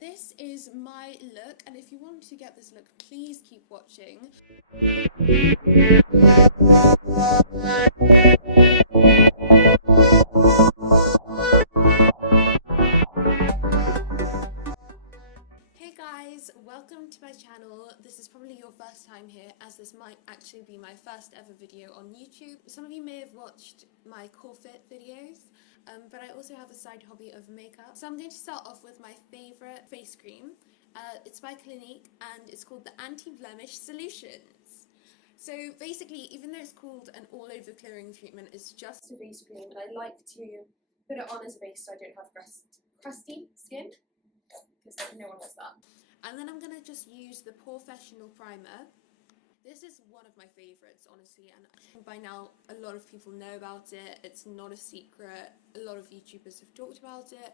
this is my look, and if you want to get this look, please keep watching. Hey guys, welcome to my channel. This is probably your first time here, as this might actually be my first ever video on YouTube. Some of you may have watched my core fit videos, but I also have a side hobby of makeup. So I'm going to start off with my favourite face cream. It's by Clinique and it's called the Anti-Blemish Solutions. So basically, even though it's called an all-over clearing treatment, it's just a face cream, and I like to put it on as a base so I don't have crusty skin, because no one has that. And then I'm going to just use the Professional Primer. This is one of my favourites, honestly, and by now a lot of people know about it. It's not a secret. A lot of YouTubers have talked about it,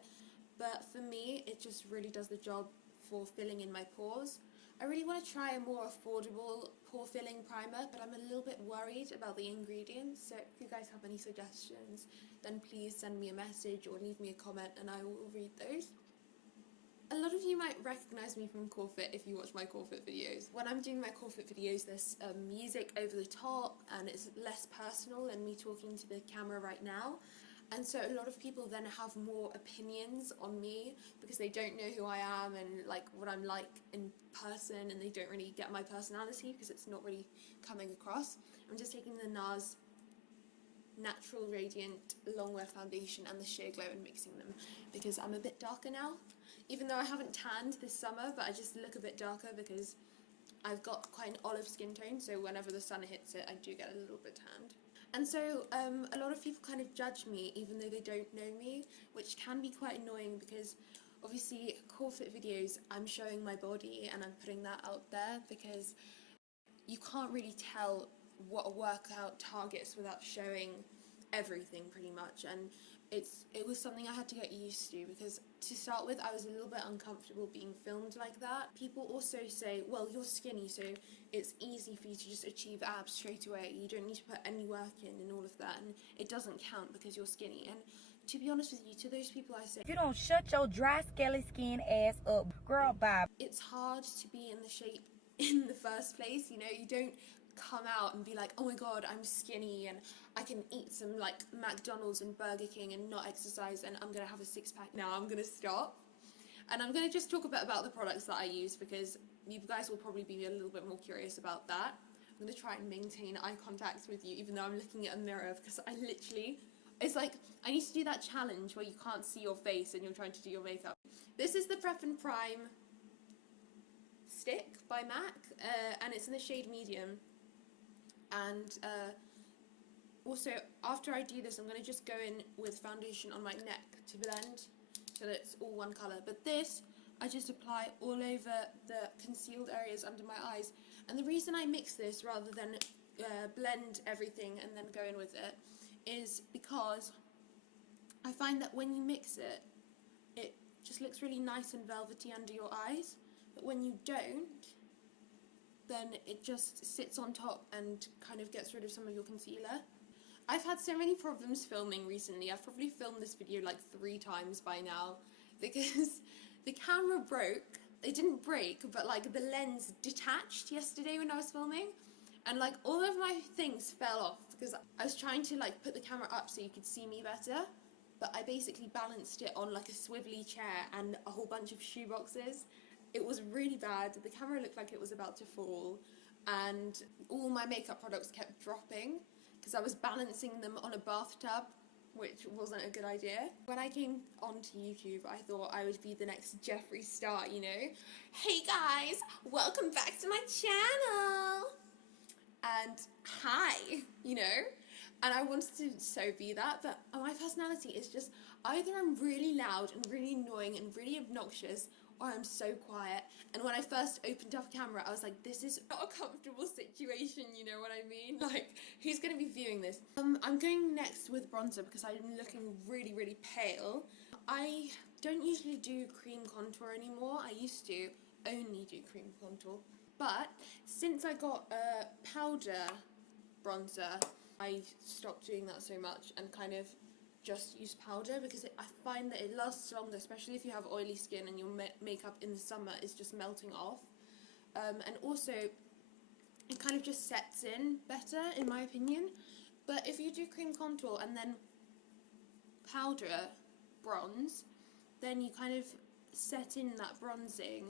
but for me it just really does the job for filling in my pores. I really want to try a more affordable pore filling primer, but I'm a little bit worried about the ingredients, so if you guys have any suggestions, then please send me a message or leave me a comment and I will read those. A lot of you might recognise me from core fit if you watch my core fit videos. When I'm doing my core fit videos, there's music over the top and it's less personal than me talking to the camera right now. And so a lot of people then have more opinions on me because they don't know who I am and like what I'm like in person, and they don't really get my personality because it's not really coming across. I'm just taking the NARS Natural Radiant Longwear Foundation and the Sheer Glow and mixing them because I'm a bit darker now. Even though I haven't tanned this summer, but I just look a bit darker because I've got quite an olive skin tone, so whenever the sun hits it, I do get a little bit tanned. And so a lot of people kind of judge me even though they don't know me, which can be quite annoying because obviously core fit videos, I'm showing my body and I'm putting that out there because you can't really tell what a workout targets without showing everything pretty much, and it was something I had to get used to because to start with I was a little bit uncomfortable being filmed like that. People also say, well, you're skinny, so it's easy for you to just achieve abs straight away, you don't need to put any work in and all of that, and it doesn't count because you're skinny. And to be honest with you, to those people I say, if you don't shut your dry scaly skin ass up, girl, bye. It's hard to be in the shape in the first place, you know. You don't come out and be like, oh my god, I'm skinny and I can eat some like McDonald's and Burger King and not exercise and I'm gonna have a six-pack. Now I'm gonna stop and I'm gonna just talk a bit about the products that I use because you guys will probably be a little bit more curious about that. I'm gonna try and maintain eye contact with you even though I'm looking at a mirror because I literally, it's like I need to do that challenge where you can't see your face and you're trying to do your makeup. This is the Prep and Prime stick by MAC and it's in the shade medium. And also, after I do this, I'm going to just go in with foundation on my neck to blend so that it's all one colour. But this, I just apply all over the concealed areas under my eyes. And the reason I mix this rather than blend everything and then go in with it is because I find that when you mix it, it just looks really nice and velvety under your eyes. But when you don't, then it just sits on top and kind of gets rid of some of your concealer. I've had so many problems filming recently. I've probably filmed this video like 3 times by now because the camera broke. It didn't break, but like the lens detached yesterday when I was filming, and like all of my things fell off because I was trying to like put the camera up so you could see me better, but I basically balanced it on like a swivelly chair and a whole bunch of shoe boxes. It was really bad. The camera looked like it was about to fall and all my makeup products kept dropping because I was balancing them on a bathtub, which wasn't a good idea. When I came onto YouTube, I thought I would be the next Jeffree Star, you know? Hey guys, welcome back to my channel! And hi, you know? And I wanted to so be that, but my personality is just either I'm really loud and really annoying and really obnoxious, or I'm so quiet. And when I first opened up camera, I was like, this is not a comfortable situation, you know what I mean? Like, who's going to be viewing this? I'm going next with bronzer because I'm looking really, really pale. I don't usually do cream contour anymore. I used to only do cream contour. But since I got a powder bronzer, I stopped doing that so much and kind of just use powder, because I find that it lasts longer, especially if you have oily skin and your makeup in the summer is just melting off. And also it kind of just sets in better, in my opinion. But if you do cream contour and then powder bronze, then you kind of set in that bronzing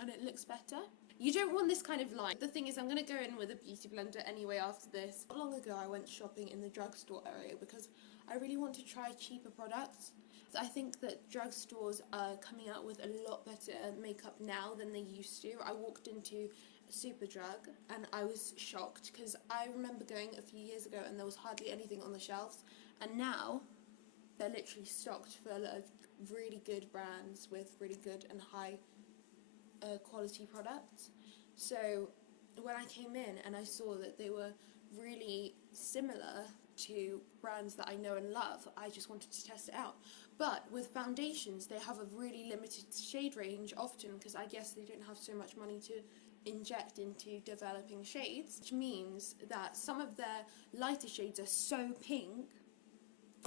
and it looks better. You don't want this kind of line. The thing is, I'm going to go in with a beauty blender anyway after this. Not long ago I went shopping in the drugstore area because I really want to try cheaper products. I think that drugstores are coming out with a lot better makeup now than they used to. I walked into Superdrug and I was shocked because I remember going a few years ago and there was hardly anything on the shelves, and now they're literally stocked full of really good brands with really good and high quality products. So when I came in and I saw that they were really similar to brands that I know and love, I just wanted to test it out. But with foundations, they have a really limited shade range often, because I guess they don't have so much money to inject into developing shades, which means that some of their lighter shades are so pink,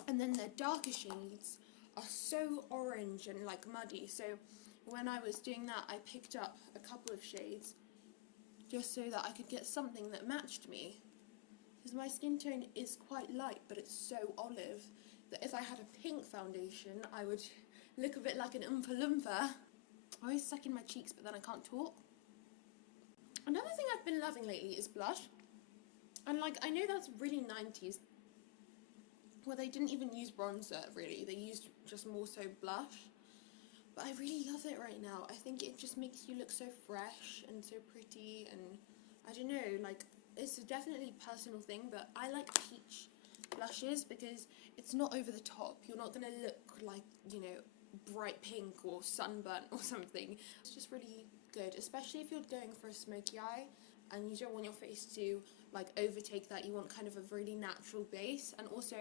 and then their darker shades are so orange and like muddy. So when I was doing that, I picked up a couple of shades just so that I could get something that matched me, because my skin tone is quite light, but it's so olive that if I had a pink foundation, I would look a bit like an Oompa Loompa. I always suck in my cheeks, but then I can't talk. Another thing I've been loving lately is blush. And like, I know that's really 90s, where they didn't even use bronzer really, they used just more so blush. But I really love it right now. I think it just makes you look so fresh and so pretty, and I don't know, like, it's definitely a personal thing, but I like peach blushes because it's not over the top. You're not going to look like, you know, bright pink or sunburnt or something. It's just really good, especially if you're going for a smoky eye and you don't want your face to like overtake that. You want kind of a really natural base. And also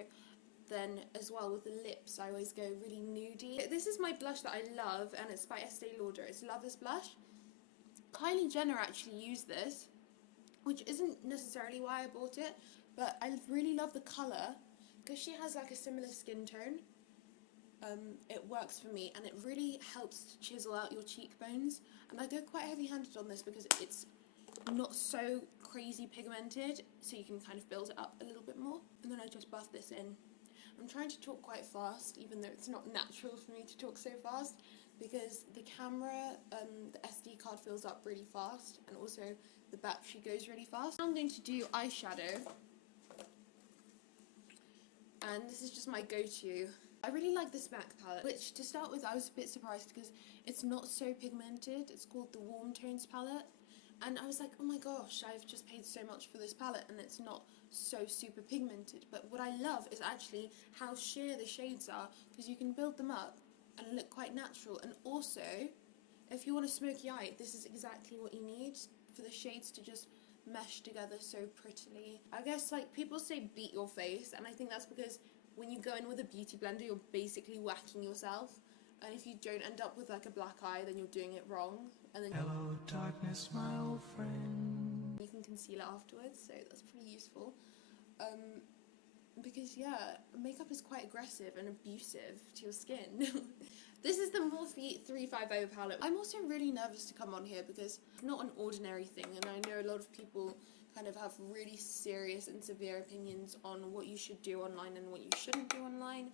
then as well with the lips, I always go really nudie. This is my blush that I love, and it's by Estee Lauder. It's Lover's Blush. Kylie Jenner actually used this, which isn't necessarily why I bought it, but I really love the colour because she has like a similar skin tone. It works for me, and it really helps to chisel out your cheekbones. And I go quite heavy-handed on this because it's not so crazy pigmented, so you can kind of build it up a little bit more. And then I just buff this in. I'm trying to talk quite fast, even though it's not natural for me to talk so fast, because the camera, the SD card fills up really fast, and also the battery goes really fast. I'm going to do eyeshadow, and this is just my go-to. I really like this MAC palette, which to start with I was a bit surprised because it's not so pigmented. It's called the Warm Tones palette, and I was like, oh my gosh, I've just paid so much for this palette and it's not so super pigmented. But what I love is actually how sheer the shades are, because you can build them up and look quite natural. And also, if you want a smoky eye, this is exactly what you need for the shades to just mesh together so prettily. I guess like people say beat your face, and I think that's because when you go in with a beauty blender, you're basically whacking yourself. And if you don't end up with like a black eye, then you're doing it wrong. And then hello darkness, my old friend. You can conceal it afterwards, so that's pretty useful. Because yeah, makeup is quite aggressive and abusive to your skin. This is the Morphe 350 palette. I'm also really nervous to come on here because it's not an ordinary thing, and I know a lot of people kind of have really serious and severe opinions on what you should do online and what you shouldn't do online.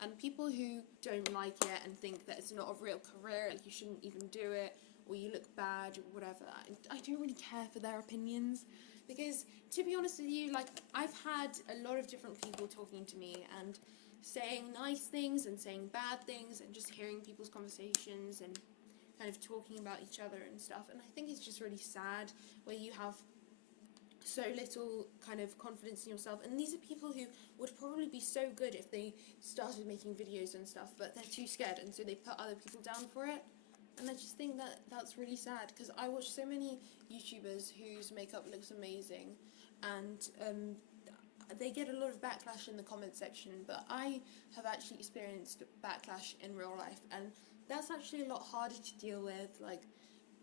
And people who don't like it and think that it's not a real career, like you shouldn't even do it, or you look bad, or whatever. I don't really care for their opinions, because to be honest with you, like, I've had a lot of different people talking to me and saying nice things and saying bad things, and just hearing people's conversations and kind of talking about each other and stuff. And I think it's just really sad where you have so little kind of confidence in yourself, and these are people who would probably be so good if they started making videos and stuff, but they're too scared, and so they put other people down for it. And I just think that that's really sad, because I watch so many YouTubers whose makeup looks amazing, and they get a lot of backlash in the comment section, but I have actually experienced backlash in real life, and that's actually a lot harder to deal with. Like,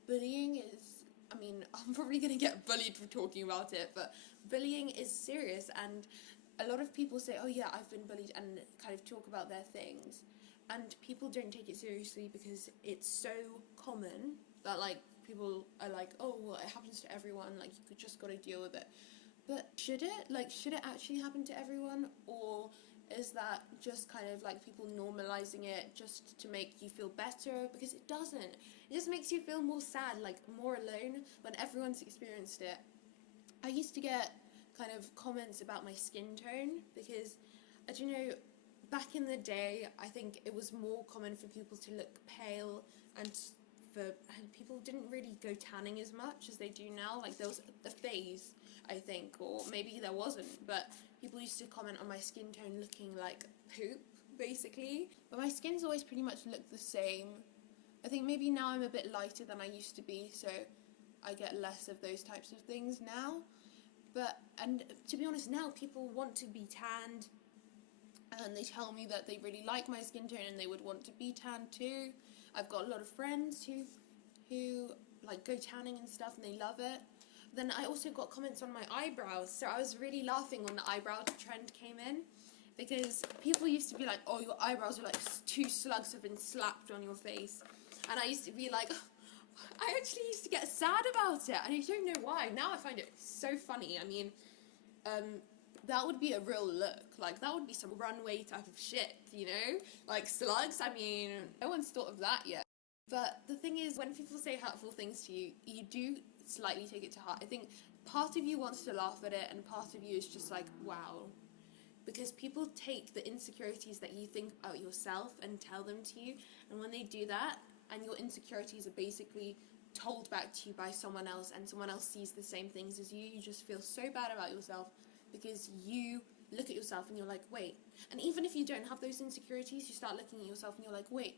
bullying is, I mean, I'm probably going to get bullied for talking about it, but bullying is serious, and a lot of people say, oh yeah, I've been bullied, and kind of talk about their things, and people don't take it seriously because it's so common that like people are like, oh well, it happens to everyone, like you just gotta deal with it. But should it actually happen to everyone, or is that just kind of like people normalizing it just to make you feel better? Because it doesn't. It just makes you feel more sad, like more alone when everyone's experienced it. I used to get kind of comments about my skin tone because, I don't know, back in the day, I think it was more common for people to look pale, and people didn't really go tanning as much as they do now. Like there was a phase, I think, or maybe there wasn't, but people used to comment on my skin tone looking like poop, basically. But my skin's always pretty much looked the same. I think maybe now I'm a bit lighter than I used to be, so I get less of those types of things now. And to be honest, now people want to be tanned, and they tell me that they really like my skin tone and they would want to be tanned too. I've got a lot of friends who like go tanning and stuff, and they love it. Then I also got comments on my eyebrows, so I was really laughing when the eyebrow trend came in, because people used to be like, oh, your eyebrows are like 2 slugs have been slapped on your face, and I used to be like, I actually used to get sad about it, and I don't know why. Now I find it so funny. I mean, that would be a real look. Like, that would be some runway type of shit, you know? Like, slugs, I mean, no one's thought of that yet. But the thing is, when people say hurtful things to you, you do slightly take it to heart. I think part of you wants to laugh at it, and part of you is just like, wow. Because people take the insecurities that you think about yourself and tell them to you, and when they do that, and your insecurities are basically told back to you by someone else, and someone else sees the same things as you, you just feel so bad about yourself, because you look at yourself and you're like, wait. And even if you don't have those insecurities, you start looking at yourself and you're like, wait,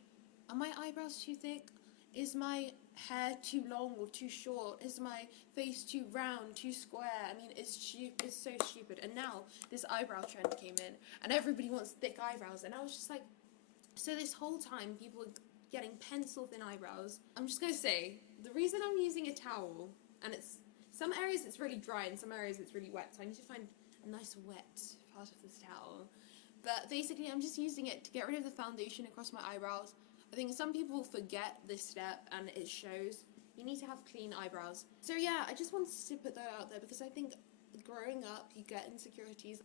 are my eyebrows too thick? Is my hair too long or too short? Is my face too round, too square? I mean, it's so stupid. And now this eyebrow trend came in, and everybody wants thick eyebrows, and I was just like, so this whole time people are getting pencil thin eyebrows. I'm just gonna say, the reason I'm using a towel, and it's some areas it's really dry and some areas it's really wet, so I need to find a nice wet part of this towel. But basically I'm just using it to get rid of the foundation across my eyebrows. I think some people forget this step, and it shows. You need to have clean eyebrows. So yeah, I just wanted to put that out there, because I think growing up you get insecurities.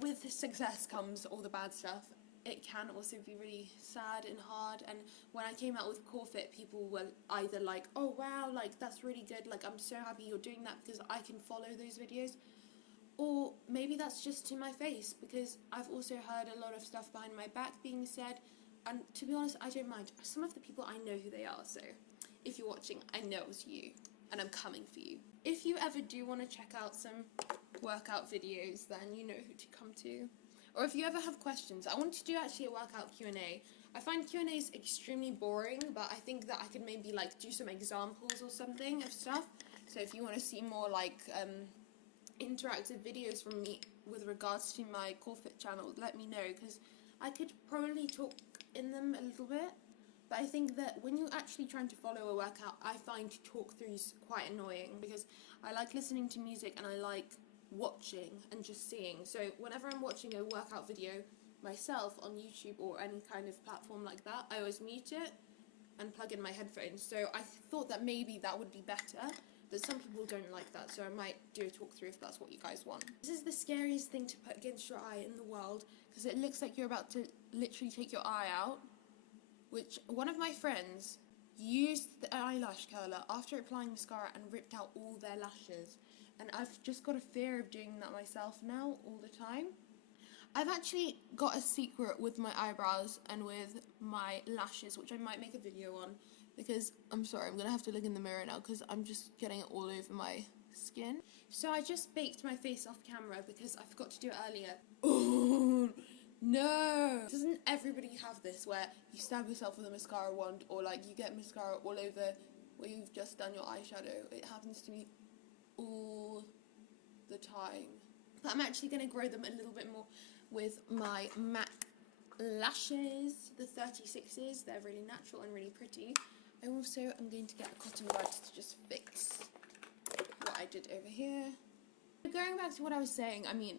With success comes all the bad stuff. It can also be really sad and hard, and when I came out with Core Fit, people were either like, oh wow, like that's really good, like I'm so happy you're doing that because I can follow those videos, or maybe that's just to my face, because I've also heard a lot of stuff behind my back being said, and to be honest, I don't mind. Some of the people, I know who they are, so if you're watching, I know it's you, and I'm coming for you. If you ever do want to check out some workout videos, then you know who to come to. Or if you ever have questions, I want to do actually a workout Q&A. I find Q&As extremely boring, but I think that I could maybe like do some examples or something of stuff. So if you want to see more like interactive videos from me with regards to my Core Fit channel, let me know, because I could probably talk in them a little bit. But I think that when you're actually trying to follow a workout, I find talk-throughs quite annoying, because I like listening to music and I like watching and just seeing. So whenever I'm watching a workout video myself on YouTube or any kind of platform like that, I always mute it and plug in my headphones. So I thought that maybe that would be better, but some people don't like that, so I might do a talk through if that's what you guys want. This is the scariest thing to put against your eye in the world, because it looks like you're about to literally take your eye out, which one of my friends used the eyelash curler after applying mascara and ripped out all their lashes. And I've just got a fear of doing that myself now all the time. I've actually got a secret with my eyebrows and with my lashes, which I might make a video on, because I'm sorry, I'm going to have to look in the mirror now because I'm just getting it all over my skin. So I just baked my face off camera because I forgot to do it earlier. Oh, no! Doesn't everybody have this where you stab yourself with a mascara wand, or like you get mascara all over where you've just done your eyeshadow? It happens to me all the time. But I'm actually going to grow them a little bit more with my MAC lashes, the 36s. They're really natural and really pretty. I also am going to get a cotton bud to just fix what I did over here. Going back to what I was saying, I mean,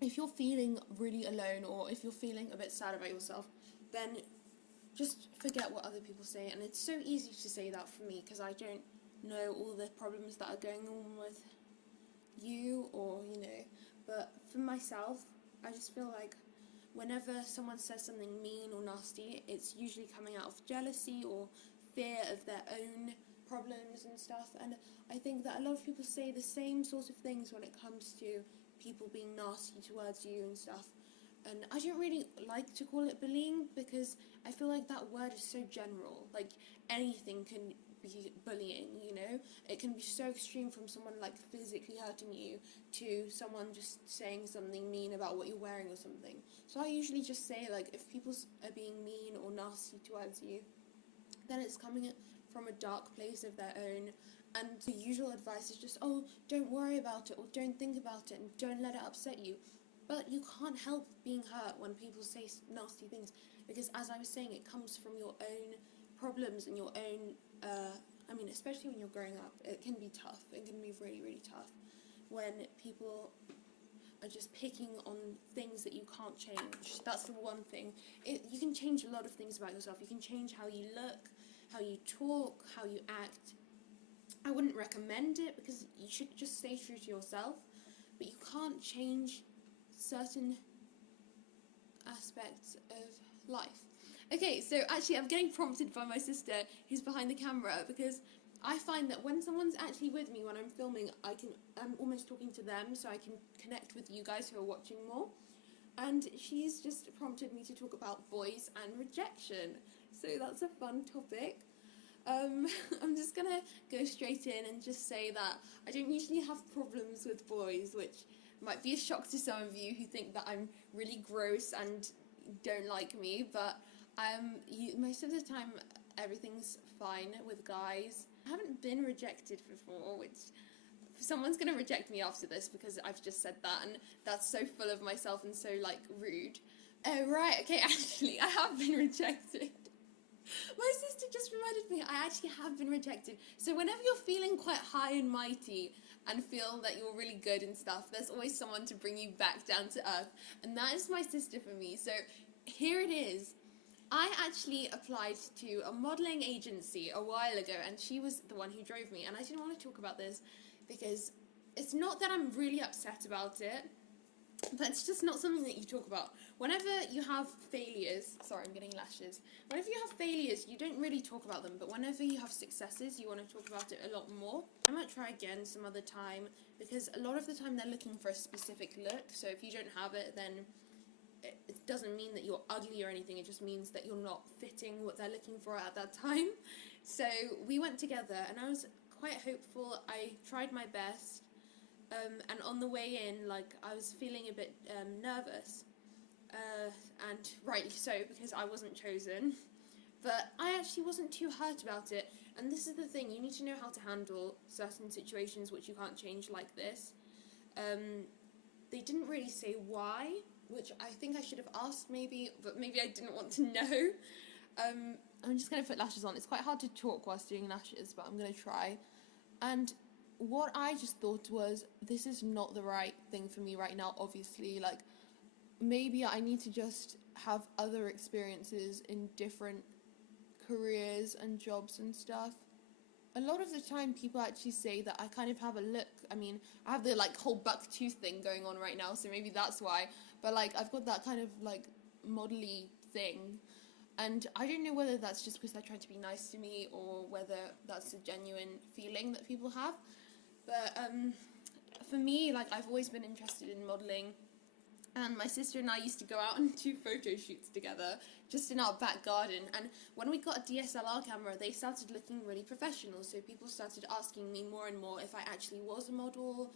if you're feeling really alone, or if you're feeling a bit sad about yourself, then just forget what other people say. And it's so easy to say that for me, because I don't know all the problems that are going on with you, or, you know, but for myself, I just feel like whenever someone says something mean or nasty, it's usually coming out of jealousy or fear of their own problems and stuff. And I think that a lot of people say the same sort of things when it comes to people being nasty towards you and stuff. And I don't really like to call it bullying, because I feel like that word is so general. Like, anything can be bullying, you know? It can be so extreme, from someone like physically hurting you to someone just saying something mean about what you're wearing or something. So I usually just say, like, if people are being mean or nasty towards you, then it's coming from a dark place of their own. And the usual advice is just, oh, don't worry about it, or don't think about it, and don't let it upset you. But you can't help being hurt when people say nasty things, because, as I was saying, it comes from your own problems and your own, especially when you're growing up, it can be tough. It can be really, really tough when people are just picking on things that you can't change. That's the one thing. You can change a lot of things about yourself. You can change how you look, how you talk, how you act. I wouldn't recommend it, because you should just stay true to yourself, but you can't change certain aspects of life. Okay, so actually I'm getting prompted by my sister, who's behind the camera, because I find that when someone's actually with me when I'm filming, I'm almost talking to them, so I can connect with you guys who are watching more. And she's just prompted me to talk about boys and rejection. So that's a fun topic. I'm just gonna go straight in and just say that I don't usually have problems with boys, which might be a shock to some of you who think that I'm really gross and don't like me, but most of the time everything's fine with guys. I haven't been rejected before, which someone's gonna reject me after this because I've just said that, and that's so full of myself and so, like, rude. Oh right, okay, actually I have been rejected. My sister just reminded me, I actually have been rejected. So whenever you're feeling quite high and mighty and feel that you're really good and stuff, there's always someone to bring you back down to earth. And that is my sister for me. So here it is. I actually applied to a modelling agency a while ago, and she was the one who drove me. And I didn't want to talk about this because it's not that I'm really upset about it, but it's just not something that you talk about. Whenever you have failures, sorry, I'm getting lashes. Whenever you have failures, you don't really talk about them, but whenever you have successes, you want to talk about it a lot more. I might try again some other time, because a lot of the time they're looking for a specific look, so if you don't have it, then it doesn't mean that you're ugly or anything, it just means that you're not fitting what they're looking for at that time. So we went together, and I was quite hopeful. I tried my best. And on the way in, like, I was feeling a bit nervous, and rightly so, because I wasn't chosen, but I actually wasn't too hurt about it. And this is the thing, you need to know how to handle certain situations which you can't change, like this. They didn't really say why, which I think I should have asked maybe, but maybe I didn't want to know. I'm just going to put lashes on. It's quite hard to talk whilst doing lashes, but I'm going to try. And what I just thought was, this is not the right thing for me right now, obviously. Like, maybe I need to just have other experiences in different careers and jobs and stuff. A lot of the time people actually say that I kind of have a look. I mean, I have the, like, whole buck tooth thing going on right now, so maybe that's why. But, like, I've got that kind of, like, model-y thing. And I don't know whether that's just because they're trying to be nice to me, or whether that's a genuine feeling that people have. But for me, like, I've always been interested in modelling, and my sister and I used to go out and do photo shoots together, just in our back garden. And when we got a DSLR camera, they started looking really professional, so people started asking me more and more if I actually was a model,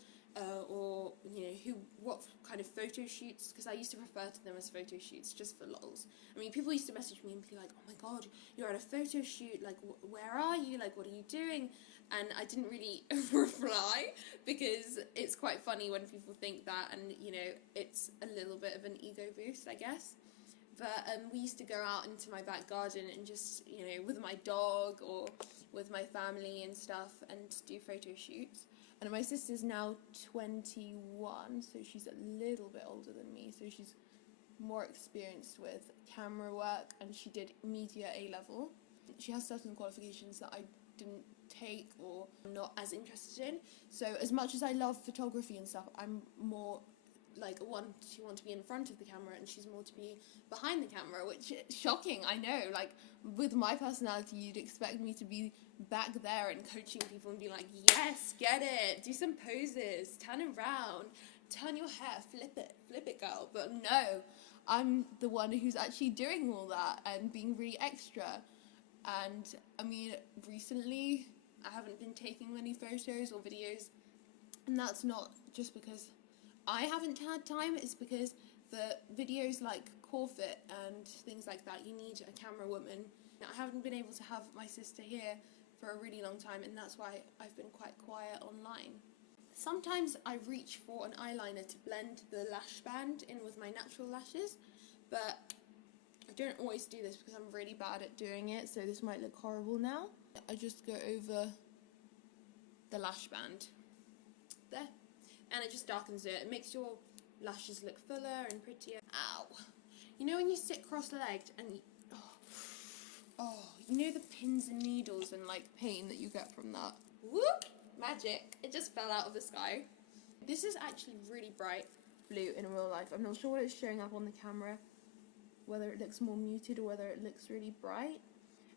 or, you know, what kind of photo shoots, because I used to refer to them as photo shoots, just for lols. I mean, people used to message me and be like, oh my god, you're at a photo shoot, like, where are you, like, what are you doing? And I didn't really reply, because it's quite funny when people think that, and, you know, it's a little bit of an ego boost, I guess. But we used to go out into my back garden and just, with my dog or with my family and stuff, and do photo shoots. And my sister's now 21, so she's a little bit older than me, so she's more experienced with camera work, and she did media A-level. She has certain qualifications that I didn't take or I'm not as interested in. So as much as I love photography and stuff, I'm more like she wants to be in front of the camera, and she's more to be behind the camera, which is shocking, I know. Like, with my personality, you'd expect me to be back there and coaching people and be like, yes, get it, do some poses, turn around, turn your hair, flip it, girl. But no, I'm the one who's actually doing all that and being really extra. And I mean, recently I haven't been taking many photos or videos, and that's not just because I haven't had time, it's because the videos like Corfit and things like that, you need a camera woman. Now, I haven't been able to have my sister here for a really long time, and that's why I've been quite quiet online. Sometimes I reach for an eyeliner to blend the lash band in with my natural lashes, but I don't always do this because I'm really bad at doing it, so this might look horrible now. I just go over the lash band there, and it just darkens it. It makes your lashes look fuller and prettier. Ow! You know when you sit cross-legged and you know the pins and needles and like pain that you get from that? Whoop! Magic! It just fell out of the sky. This is actually really bright blue in real life. I'm not sure what it's showing up on the camera, whether it looks more muted or whether it looks really bright.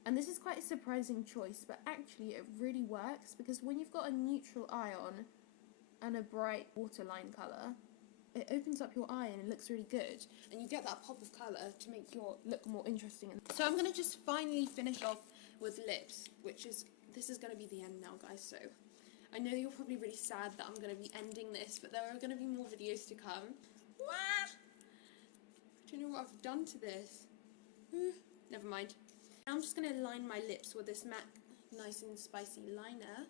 And this is quite a surprising choice, but actually it really works, because when you've got a neutral eye on and a bright waterline colour, it opens up your eye and it looks really good, and you get that pop of colour to make your look more interesting. So I'm going to just finally finish off with lips, this is going to be the end now, guys. So I know you're probably really sad that I'm going to be ending this, but there are going to be more videos to come. Wah! I don't know what I've done to this. Never mind. I'm just going to line my lips with this MAC Nice and Spicy liner.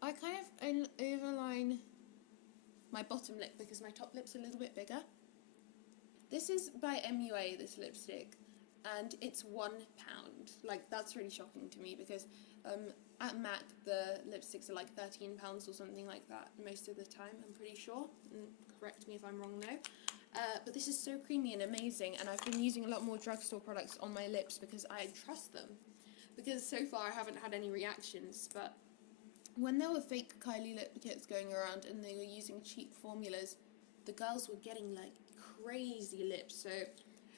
I kind of overline my bottom lip because my top lip's a little bit bigger. This is by MUA, this lipstick, and it's £1. Like, that's really shocking to me, because at MAC the lipsticks are like £13 or something like that most of the time, I'm pretty sure. Correct me if I'm wrong though. But this is so creamy and amazing, and I've been using a lot more drugstore products on my lips because I trust them. Because so far I haven't had any reactions, but when there were fake Kylie lip kits going around and they were using cheap formulas, the girls were getting like crazy lips, so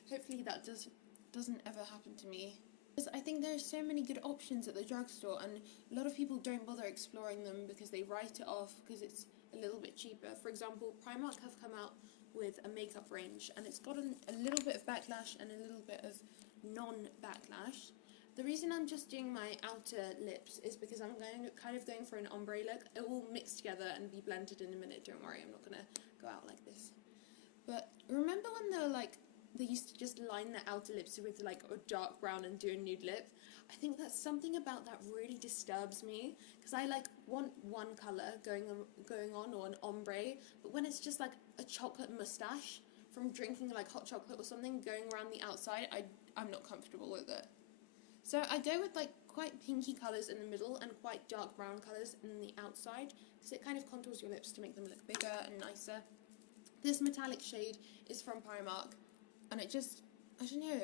hopefully that doesn't ever happen to me. Because I think there are so many good options at the drugstore, and a lot of people don't bother exploring them because they write it off because it's a little bit cheaper. For example, Primark have come out with a makeup range, and it's gotten a little bit of backlash and a little bit of non-backlash. The reason I'm just doing my outer lips is because I'm kind of going for an ombre look. It will mix together and be blended in a minute, don't worry, I'm not going to go out like this. But remember when they used to just line their outer lips with like a dark brown and do a nude lip? I think that something about that really disturbs me, because I like want one colour going on or an ombre, but when it's just like a chocolate moustache from drinking like hot chocolate or something going around the outside, I'm not comfortable with it. So I go with like quite pinky colours in the middle and quite dark brown colours in the outside, because it kind of contours your lips to make them look bigger and nicer. This metallic shade is from Primark, and it just, I don't know,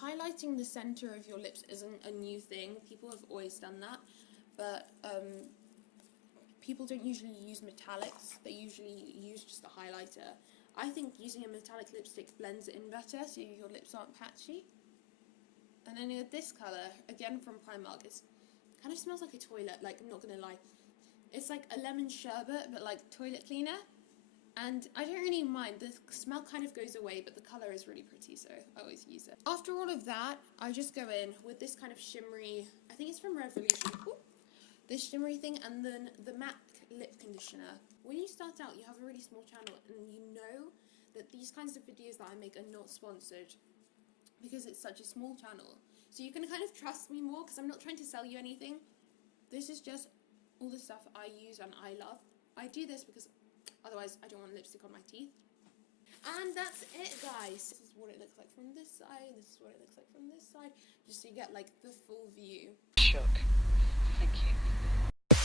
highlighting the centre of your lips isn't a new thing. People have always done that, but people don't usually use metallics. They usually use just a highlighter. I think using a metallic lipstick blends it in better, so your lips aren't patchy. And then with this colour, again from Primark, it kind of smells like a toilet, like, I'm not going to lie. It's like a lemon sherbet, but like toilet cleaner. And I don't really mind, the smell kind of goes away, but the colour is really pretty, so I always use it. After all of that, I just go in with this kind of shimmery, I think it's from Revolution, this shimmery thing, and then the MAC lip conditioner. When you start out, you have a really small channel, and you know that these kinds of videos that I make are not sponsored, because it's such a small channel. So you can kind of trust me more, because I'm not trying to sell you anything. This is just all the stuff I use and I love. I do this because otherwise I don't want lipstick on my teeth. And that's it, guys. This is what it looks like from this side, this is what it looks like from this side, just so you get like the full view. Shook. Thank you.